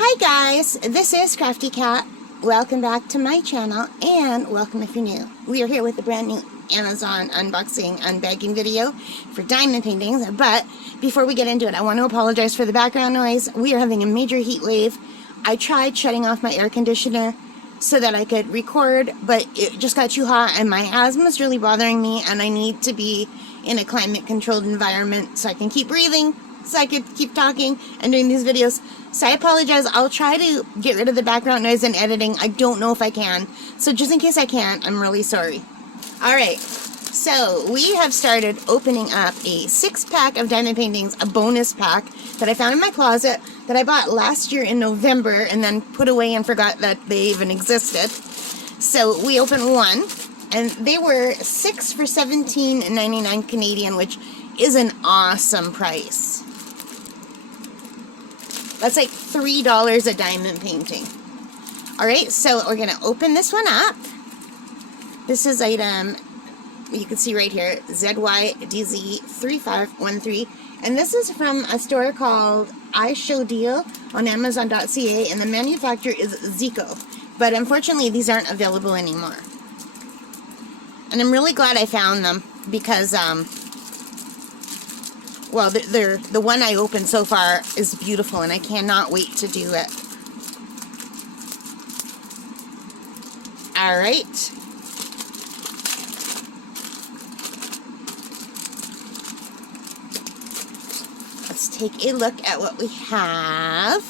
Hi guys, this is Crafty Cat. Welcome back to my channel and welcome if you're new. We are here with a brand new Amazon unboxing, unbagging video for diamond paintings. But before we get into it, I want to apologize for the background noise. We are having a major heat wave. I tried shutting off my air conditioner so that I could record, but it just got too hot and my asthma is really bothering me and I need to be in a climate controlled environment so I can keep breathing, so I could keep talking and doing these videos. So I apologize. I'll try to get rid of the background noise in editing. I don't know if I can. So just in case I can't, I'm really sorry. Alright, so we have started opening up a 6-pack of diamond paintings, a bonus pack that I found in my closet that I bought last year in November and then put away and forgot that they even existed. So we opened one and they were 6 for $17.99 Canadian, which is an awesome price. That's like $3 a diamond painting. Alright, so we're going to open this one up. This is item, you can see right here, ZYDZ3513. And this is from a store called I Show Deal on Amazon.ca, and the manufacturer is Zico. But unfortunately, these aren't available anymore. And I'm really glad I found them because, well, the one I opened so far is beautiful, and I cannot wait to do it. Alright. Let's take a look at what we have.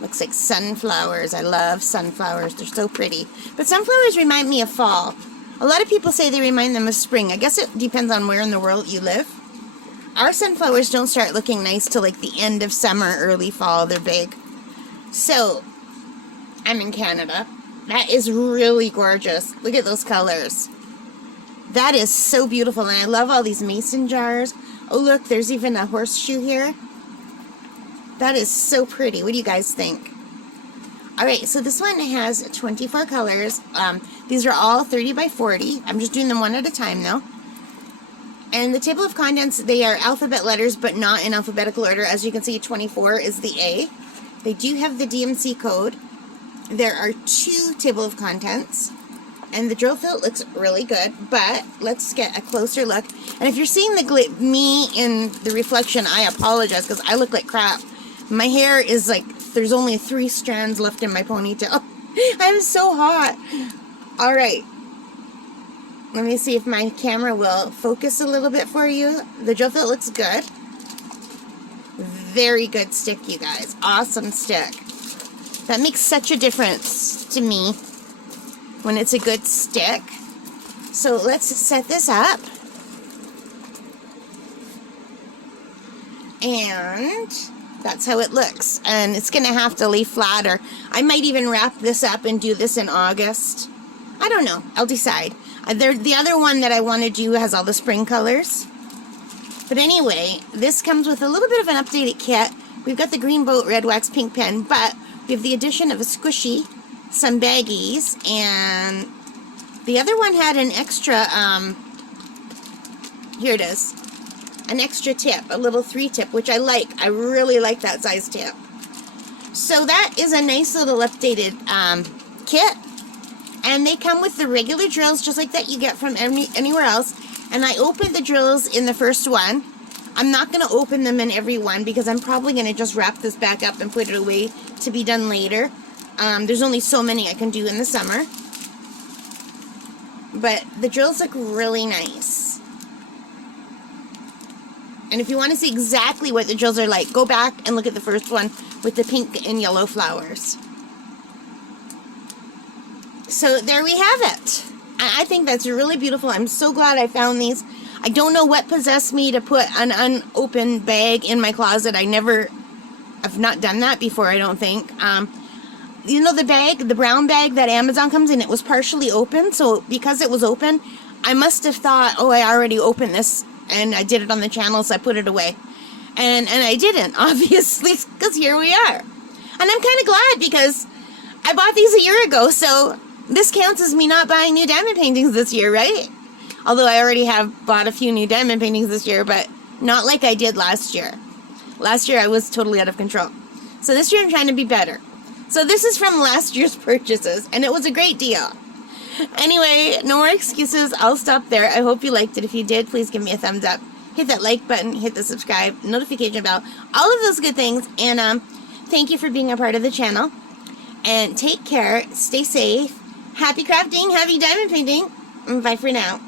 Looks like sunflowers. I love sunflowers. They're so pretty. But sunflowers remind me of fall. A lot of people say they remind them of spring. I guess it depends on where in the world you live. Our sunflowers don't start looking nice till like the end of summer, early fall. They're big. So, I'm in Canada. That is really gorgeous. Look at those colors. That is so beautiful. And I love all these mason jars. Oh, look, there's even a horseshoe here. That is so pretty. What do you guys think? Alright, so this one has 24 colors. These are all 30 by 40. I'm just doing them one at a time though. And the table of contents, they are alphabet letters, but not in alphabetical order. As you can see, 24 is the A. They do have the DMC code. There are 2 table of contents. And the drill fit looks really good, but let's get a closer look. And if you're seeing me in the reflection, I apologize because I look like crap. My hair is like, there's only 3 strands left in my ponytail. I'm so hot. Alright. Let me see if my camera will focus a little bit for you. The drill fit looks good. Very good stick, you guys. Awesome stick. That makes such a difference to me when it's a good stick. So let's set this up. And that's how it looks. And it's going to have to lay flatter. I might even wrap this up and do this in August. I don't know. I'll decide. The other one that I want to do has all the spring colors. But anyway, this comes with a little bit of an updated kit. We've got the green boat, red wax, pink pen, but we have the addition of a squishy, some baggies, and the other one had an extra, here it is, an extra tip, a little 3 tip, which I like. I really like that size tip. So that is a nice little updated kit. And they come with the regular drills, just like that you get from anywhere else. And I opened the drills in the first one. I'm not going to open them in every one because I'm probably going to just wrap this back up and put it away to be done later. There's only so many I can do in the summer. But the drills look really nice. And if you want to see exactly what the drills are like, go back and look at the first one with the pink and yellow flowers. So there we have it. I think that's really beautiful. I'm so glad I found these. I don't know what possessed me to put an unopened bag in my closet. I've not done that before, I don't think. You know the bag, the brown bag that Amazon comes in, it was partially open. So because it was open, I must have thought, oh, I already opened this and I did it on the channel, so I put it away. And I didn't, obviously, because here we are. And I'm kind of glad because I bought these a year ago, so this counts as me not buying new diamond paintings this year, right? Although I already have bought a few new diamond paintings this year, but not like I did last year. Last year I was totally out of control. So this year I'm trying to be better. So this is from last year's purchases, and it was a great deal. Anyway, no more excuses. I'll stop there. I hope you liked it. If you did, please give me a thumbs up. Hit that like button, hit the subscribe, notification bell, all of those good things. And thank you for being a part of the channel. And take care. Stay safe. Happy crafting. Happy diamond painting. Bye for now.